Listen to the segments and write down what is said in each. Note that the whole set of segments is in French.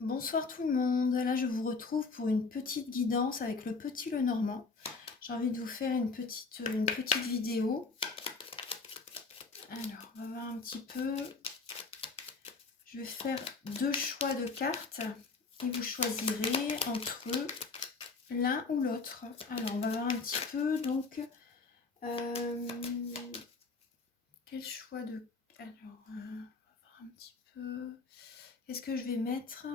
Bonsoir tout le monde, là je vous retrouve pour une petite guidance avec le petit Lenormand. J'ai envie de vous faire une petite vidéo. Alors on va voir un petit peu. Je vais faire deux choix de cartes et vous choisirez entre l'un ou l'autre. Alors on va voir un petit peu donc quel choix de... Alors on va voir un petit peu... Qu'est-ce que je vais mettre?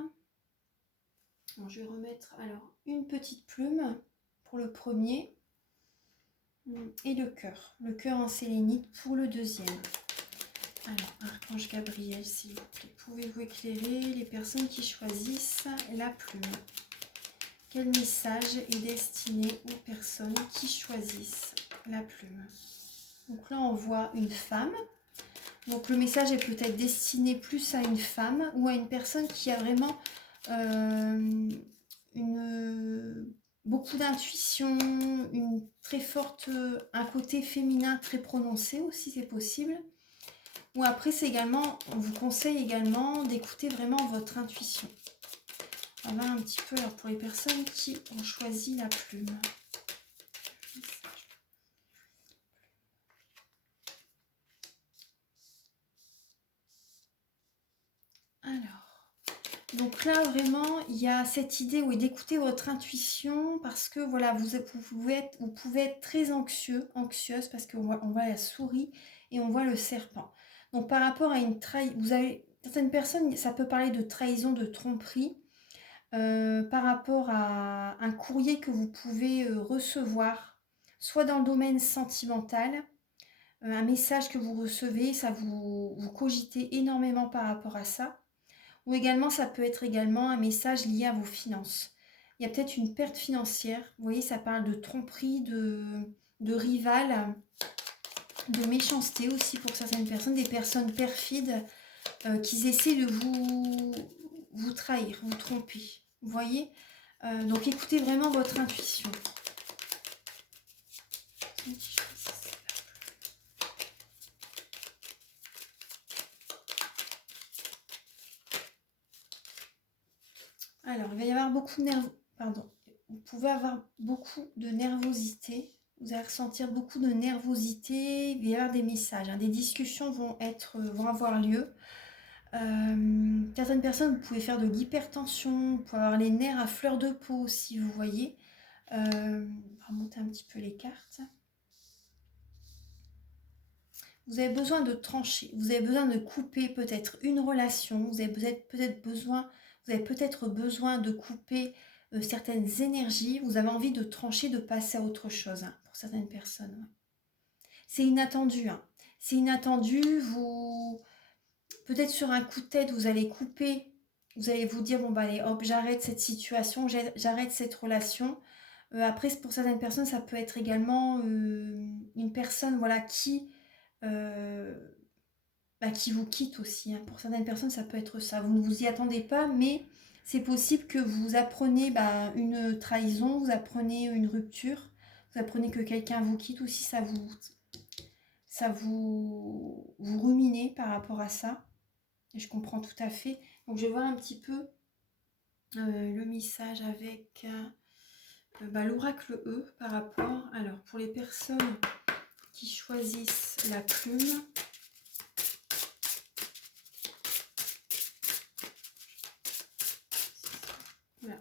Bon, je vais remettre alors une petite plume pour le premier et le cœur en sélénite pour le deuxième. Alors, Archange Gabriel, s'il vous plaît, pouvez-vous éclairer les personnes qui choisissent la plume? Quel message est destiné aux personnes qui choisissent la plume? Donc là, on voit une femme. Donc le message est peut-être destiné plus à une femme ou à une personne qui a vraiment beaucoup d'intuition, une très forte, un côté féminin très prononcé aussi, c'est possible. Ou après, c'est également, on vous conseille également d'écouter vraiment votre intuition. On va voir un petit peu alors pour les personnes qui ont choisi la plume. Alors, donc là vraiment, il y a cette idée d'écouter votre intuition parce que voilà, vous pouvez être très anxieuse parce qu'on voit la souris et on voit le serpent. Donc par rapport à une trahison, vous avez certaines personnes, ça peut parler de trahison, de tromperie. Par rapport à un courrier que vous pouvez recevoir, soit dans le domaine sentimental, un message que vous recevez, ça vous cogitez énormément par rapport à ça, ou également ça peut être également un message lié à vos finances. Il y a peut-être une perte financière, vous voyez, ça parle de tromperie, de rival, de méchanceté aussi pour certaines personnes, des personnes perfides qui essaient de vous trahir, vous tromper. Vous voyez, donc écoutez vraiment votre intuition. Alors, il va y avoir beaucoup de vous pouvez avoir beaucoup de nervosité. Vous allez ressentir beaucoup de nervosité. Il va y avoir des messages, des discussions vont avoir lieu. Certaines personnes, vous pouvez faire de l'hypertension, vous pouvez avoir les nerfs à fleur de peau si vous voyez. On va remonter un petit peu les cartes. Vous avez besoin de trancher, vous avez besoin de couper peut-être une relation, vous avez peut-être besoin de couper certaines énergies, vous avez envie de trancher, de passer à autre chose pour certaines personnes. Ouais. C'est inattendu, c'est inattendu, peut-être sur un coup de tête, vous allez couper, vous allez vous dire, bon bah allez hop, j'arrête cette situation, j'arrête cette relation. Après, pour certaines personnes, ça peut être également une personne voilà, qui vous quitte aussi. Pour certaines personnes, ça peut être ça. Vous ne vous y attendez pas, mais c'est possible que vous appreniez une trahison, vous apprenez une rupture, vous apprenez que quelqu'un vous quitte aussi, vous ruminez par rapport à ça. Et je comprends tout à fait. Donc je vais voir un petit peu le message avec l'oracle E par rapport. Alors pour les personnes qui choisissent la plume, voilà.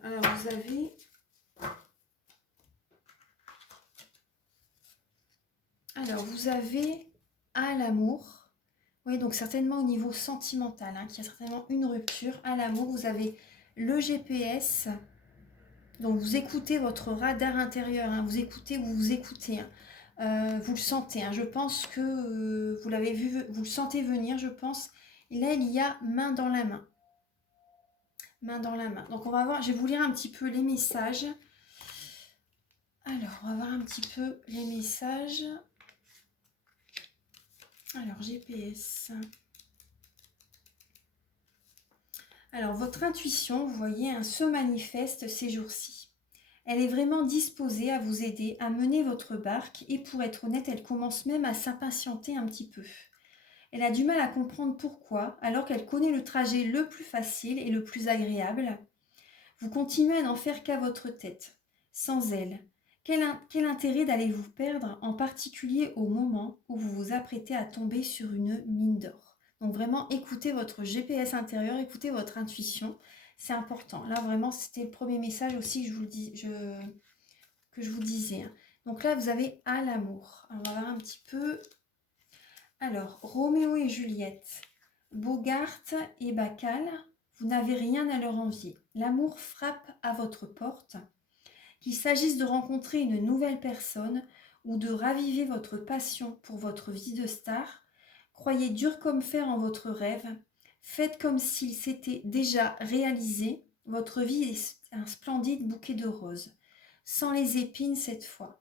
Alors vous avez à l'amour, oui, donc certainement au niveau sentimental, qu'il y a certainement une rupture. À l'amour, vous avez le GPS, donc vous écoutez votre radar intérieur, vous écoutez ou vous écoutez, vous le sentez, je pense que vous l'avez vu, vous le sentez venir, je pense. Et là, il y a main dans la main. Main dans la main. Donc on va voir, je vais vous lire un petit peu les messages. Alors, on va voir un petit peu les messages. Alors, GPS. Alors, votre intuition, vous voyez, se manifeste ces jours-ci. Elle est vraiment disposée à vous aider à mener votre barque et pour être honnête, elle commence même à s'impatienter un petit peu. Elle a du mal à comprendre pourquoi, alors qu'elle connaît le trajet le plus facile et le plus agréable. Vous continuez à n'en faire qu'à votre tête. Sans elle, quel intérêt d'aller vous perdre, en particulier au moment où vous vous apprêtez à tomber sur une mine d'or. Donc vraiment, écoutez votre GPS intérieur, écoutez votre intuition, c'est important. Là, vraiment, c'était le premier message aussi que je vous disais. Donc là, vous avez à l'amour. On va voir un petit peu. Alors, Roméo et Juliette, Bogart et Bacchal, vous n'avez rien à leur envier. L'amour frappe à votre porte. Qu'il s'agisse de rencontrer une nouvelle personne ou de raviver votre passion pour votre vie de star, croyez dur comme fer en votre rêve, faites comme s'il s'était déjà réalisé, votre vie est un splendide bouquet de roses, sans les épines cette fois.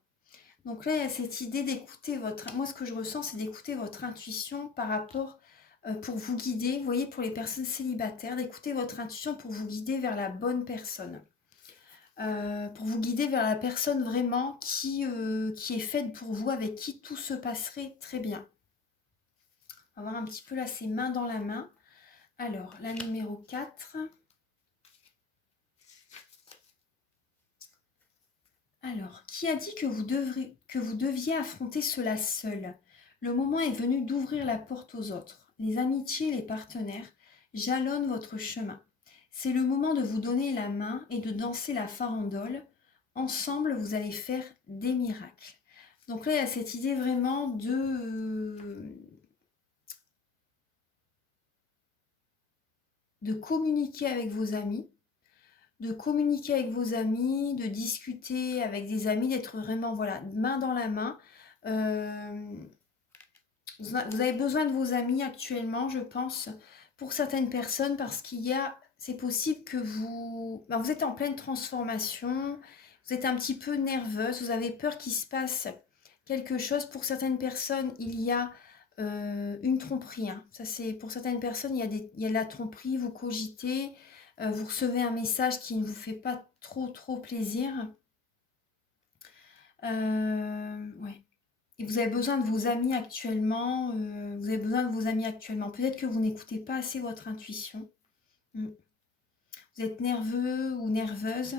Donc là, il y a cette idée d'écouter votre... Moi, ce que je ressens, c'est d'écouter votre intuition par rapport, pour vous guider, vous voyez, pour les personnes célibataires, d'écouter votre intuition pour vous guider vers la bonne personne. Pour vous guider vers la personne vraiment qui est faite pour vous, avec qui tout se passerait très bien. On va voir un petit peu là, ces mains dans la main. Alors, la numéro 4. Alors, qui a dit que vous deviez affronter cela seul? Le moment est venu d'ouvrir la porte aux autres. Les amitiés et les partenaires jalonnent votre chemin. C'est le moment de vous donner la main et de danser la farandole. Ensemble, vous allez faire des miracles. Donc là, il y a cette idée vraiment de communiquer avec vos amis, de discuter avec des amis, d'être vraiment, voilà, main dans la main. Vous avez besoin de vos amis actuellement, je pense, pour certaines personnes, parce c'est possible que vous êtes en pleine transformation, vous êtes un petit peu nerveuse, vous avez peur qu'il se passe quelque chose. Pour certaines personnes, il y a une tromperie. Hein. Ça, c'est pour certaines personnes, il y a de la tromperie, vous cogitez, vous recevez un message qui ne vous fait pas trop plaisir. Ouais. Et vous avez besoin de vos amis actuellement. Peut-être que vous n'écoutez pas assez votre intuition. Mm. Vous êtes nerveux ou nerveuse.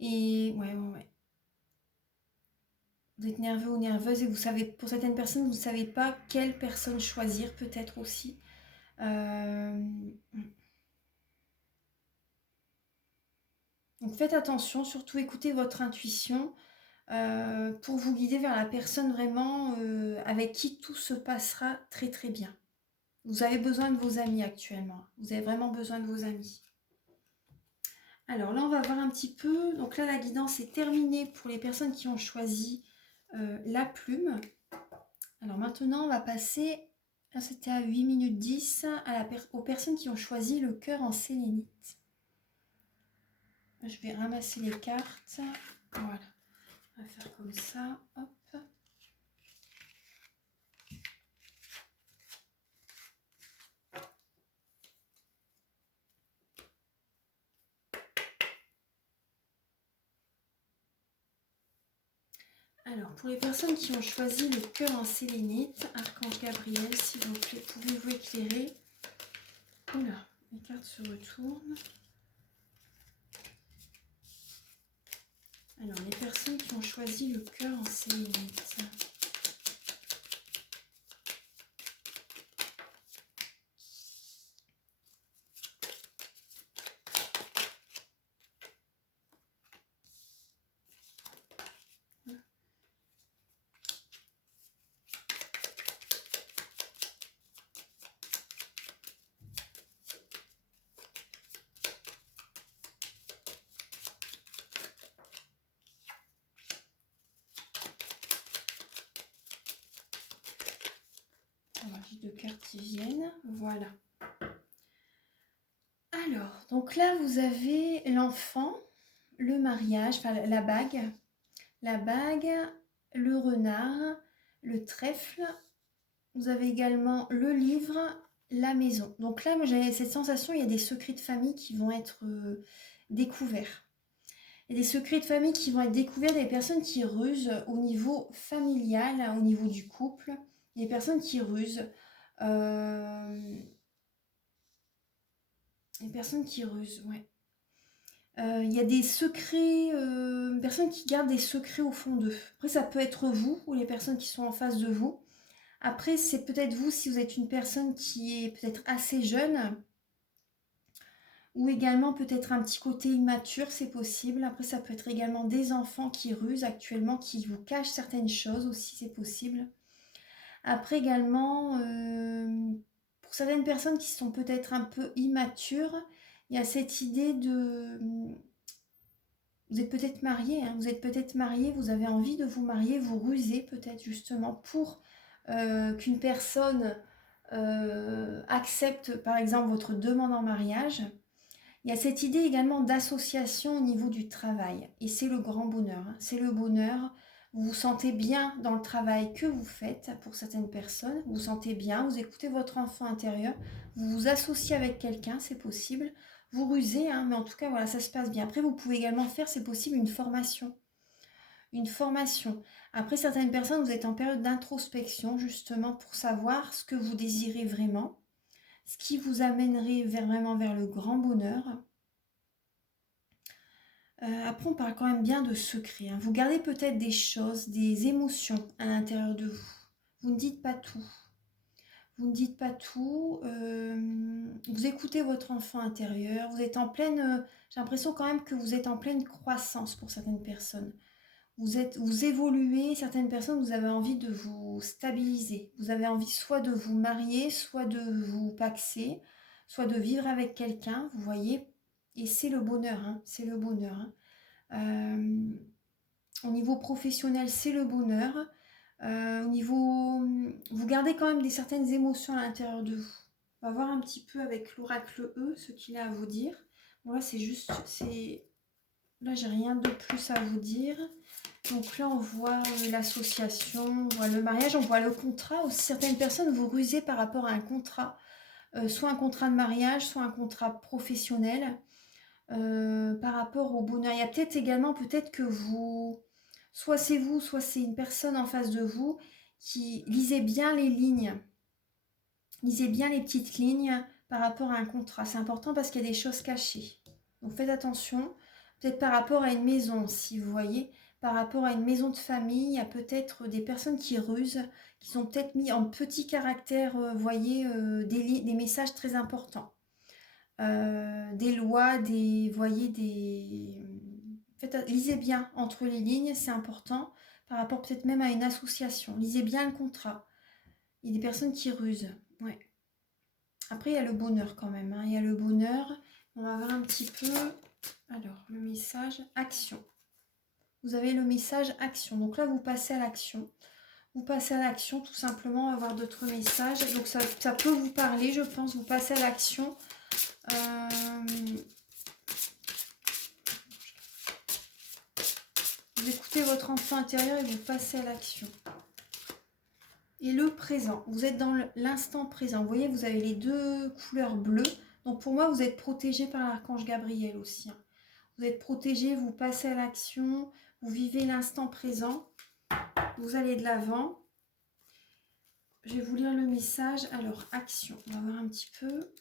Et ouais. Vous êtes nerveux ou nerveuse et vous savez, pour certaines personnes, vous ne savez pas quelle personne choisir, peut-être aussi. Donc faites attention, surtout écoutez votre intuition pour vous guider vers la personne vraiment avec qui tout se passera très bien. Vous avez besoin de vos amis actuellement. Vous avez vraiment besoin de vos amis. Alors là, on va voir un petit peu. Donc là, la guidance est terminée pour les personnes qui ont choisi la plume. Alors maintenant, on va passer, là c'était à 8 minutes 10, aux personnes qui ont choisi le cœur en sélénite. Je vais ramasser les cartes. Voilà. On va faire comme ça. Hop. Alors, pour les personnes qui ont choisi le cœur en sélénite, Archange Gabriel, s'il vous plaît, pouvez-vous éclairer? Oula, les cartes se retournent. Alors, les personnes qui ont choisi le cœur en sélénite. J'ai deux cartes qui viennent. Voilà. Alors, donc là, vous avez l'enfant, le mariage, enfin la bague, le renard, le trèfle. Vous avez également le livre, la maison. Donc là, moi, j'ai cette sensation, il y a des secrets de famille qui vont être découverts. Il y a des secrets de famille qui vont être découverts, des personnes qui rusent au niveau familial, au niveau du couple, des personnes qui rusent. Les personnes qui rusent, ouais. Il y a des secrets, personnes qui gardent des secrets au fond d'eux. Après, ça peut être vous ou les personnes qui sont en face de vous. Après, c'est peut-être vous si vous êtes une personne qui est peut-être assez jeune ou également peut-être un petit côté immature, c'est possible. Après, ça peut être également des enfants qui rusent actuellement, qui vous cachent certaines choses aussi, c'est possible. Après également, pour certaines personnes qui sont peut-être un peu immatures, il y a cette idée de... Vous êtes peut-être marié, hein, vous êtes peut-être marié, vous avez envie de vous marier, vous rusez peut-être justement pour qu'une personne accepte par exemple votre demande en mariage. Il y a cette idée également d'association au niveau du travail et c'est le grand bonheur, hein. C'est le bonheur, vous vous sentez bien dans le travail que vous faites pour certaines personnes, vous vous sentez bien, vous écoutez votre enfant intérieur, vous vous associez avec quelqu'un, c'est possible, vous rusez, hein, mais en tout cas voilà, ça se passe bien. Après vous pouvez également faire, c'est possible, une formation. Une formation. Après certaines personnes, vous êtes en période d'introspection justement pour savoir ce que vous désirez vraiment, ce qui vous amènerait vraiment vers le grand bonheur. Après, on parle quand même bien de secrets, hein. Vous gardez peut-être des choses, des émotions à l'intérieur de vous. Vous ne dites pas tout. Vous ne dites pas tout. Vous écoutez votre enfant intérieur. Vous êtes en pleine... j'ai l'impression quand même que vous êtes en pleine croissance pour certaines personnes. Vous évoluez. Certaines personnes, vous avez envie de vous stabiliser. Vous avez envie soit de vous marier, soit de vous paxer, soit de vivre avec quelqu'un. Vous voyez. Et c'est le bonheur, hein. C'est le bonheur, hein. Au niveau professionnel, c'est le bonheur. Au niveau, vous gardez quand même certaines émotions à l'intérieur de vous. On va voir un petit peu avec l'oracle E ce qu'il a à vous dire. Bon, là, c'est juste, là, j'ai rien de plus à vous dire. Donc là, on voit l'association, on voit le mariage, on voit le contrat. Aussi, certaines personnes vous rusez par rapport à un contrat, soit un contrat de mariage, soit un contrat professionnel. Par rapport au bonheur. Il y a peut-être également, peut-être que soit c'est vous, soit c'est une personne en face de vous qui lisez bien les lignes, lisez bien les petites lignes par rapport à un contrat. C'est important parce qu'il y a des choses cachées. Donc faites attention, peut-être par rapport à une maison, si vous voyez, par rapport à une maison de famille, il y a peut-être des personnes qui rusent, qui sont peut-être mis en petits caractères, voyez, des messages très importants. Des lois, voyez, lisez bien entre les lignes, c'est important, par rapport peut-être même à une association. Lisez bien le contrat. Il y a des personnes qui rusent. Ouais. Après, il y a le bonheur quand même, hein. Il y a le bonheur. On va voir un petit peu. Alors, le message action. Vous avez le message action. Donc là, vous passez à l'action. Vous passez à l'action, tout simplement. On va voir d'autres messages. Donc ça peut vous parler, je pense. Vous passez à l'action. Vous écoutez votre enfant intérieur et vous passez à l'action. Et le présent, vous êtes dans l'instant présent. Vous voyez, vous avez les deux couleurs bleues. Donc pour moi, vous êtes protégé par l'archange Gabriel aussi, hein. Vous êtes protégé, vous passez à l'action, vous vivez l'instant présent. Vous allez de l'avant. Je vais vous lire le message. Alors, action. On va voir un petit peu.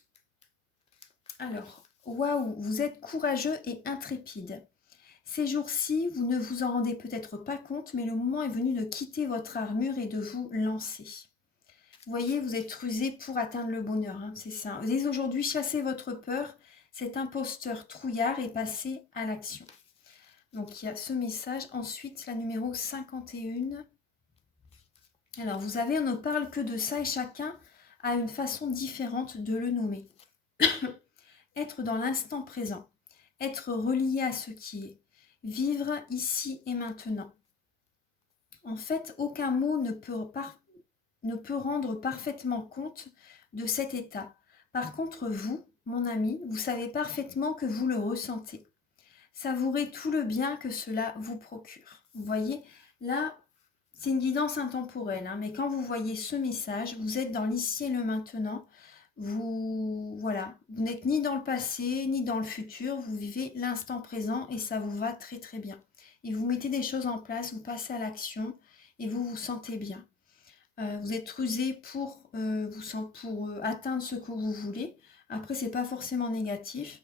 Alors, waouh, vous êtes courageux et intrépide. Ces jours-ci, vous ne vous en rendez peut-être pas compte, mais le moment est venu de quitter votre armure et de vous lancer. Vous voyez, vous êtes rusé pour atteindre le bonheur, hein, c'est ça. Dès aujourd'hui, chassez votre peur, cet imposteur trouillard et passez à l'action. Donc, il y a ce message. Ensuite, la numéro 51. Alors, vous avez, on ne parle que de ça et chacun a une façon différente de le nommer. Être dans l'instant présent, être relié à ce qui est, vivre ici et maintenant. En fait, aucun mot ne peut rendre parfaitement compte de cet état. Par contre, vous, mon ami, vous savez parfaitement que vous le ressentez. Savourez tout le bien que cela vous procure. Vous voyez, là, c'est une guidance intemporelle, hein, mais quand vous voyez ce message, vous êtes dans l'ici et le maintenant. Vous n'êtes ni dans le passé, ni dans le futur. Vous vivez l'instant présent et ça vous va très très bien. Et vous mettez des choses en place, vous passez à l'action et vous vous sentez bien. Vous êtes rusé pour, pour atteindre ce que vous voulez. Après, c'est pas forcément négatif.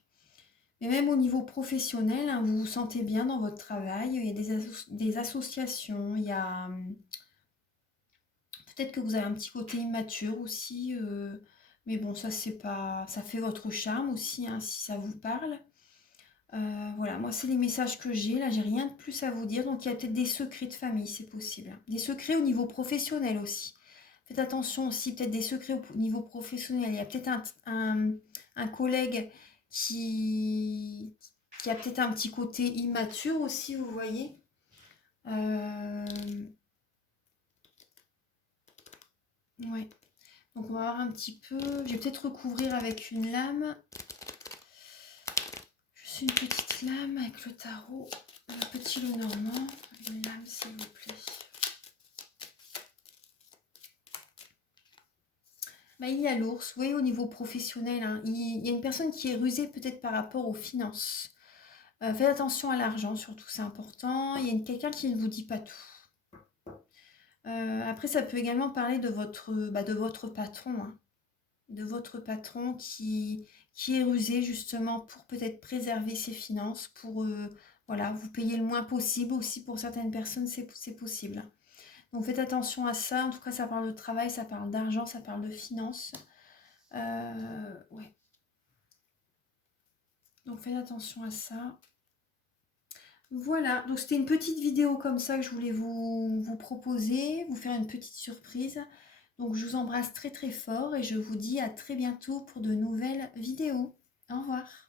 Mais même au niveau professionnel, hein, vous vous sentez bien dans votre travail. Il y a des associations. Il y a peut-être que vous avez un petit côté immature aussi. Mais bon, ça c'est pas, ça fait votre charme aussi, hein, si ça vous parle. Voilà, moi c'est les messages que j'ai. Là, j'ai rien de plus à vous dire. Donc il y a peut-être des secrets de famille, c'est possible. Des secrets au niveau professionnel aussi. Faites attention aussi, peut-être des secrets au niveau professionnel. Il y a peut-être un collègue qui, qui a peut-être un petit côté immature aussi, vous voyez. Ouais. Donc on va voir un petit peu. Je vais peut-être recouvrir avec une lame. Juste une petite lame avec le tarot. Le petit Lenormand. Une lame s'il vous plaît. Bah, il y a l'ours, oui, au niveau professionnel, hein. Il y a une personne qui est rusée peut-être par rapport aux finances. Faites attention à l'argent, surtout, c'est important. Il y a quelqu'un qui ne vous dit pas tout. Après, ça peut également parler de votre patron, hein. De votre patron qui est rusé justement pour peut-être préserver ses finances, pour voilà, vous payer le moins possible aussi pour certaines personnes, c'est possible. Donc faites attention à ça, en tout cas ça parle de travail, ça parle d'argent, ça parle de finances. Ouais. Donc faites attention à ça. Voilà, donc c'était une petite vidéo comme ça que je voulais vous proposer, vous faire une petite surprise. Donc je vous embrasse très très fort et je vous dis à très bientôt pour de nouvelles vidéos. Au revoir.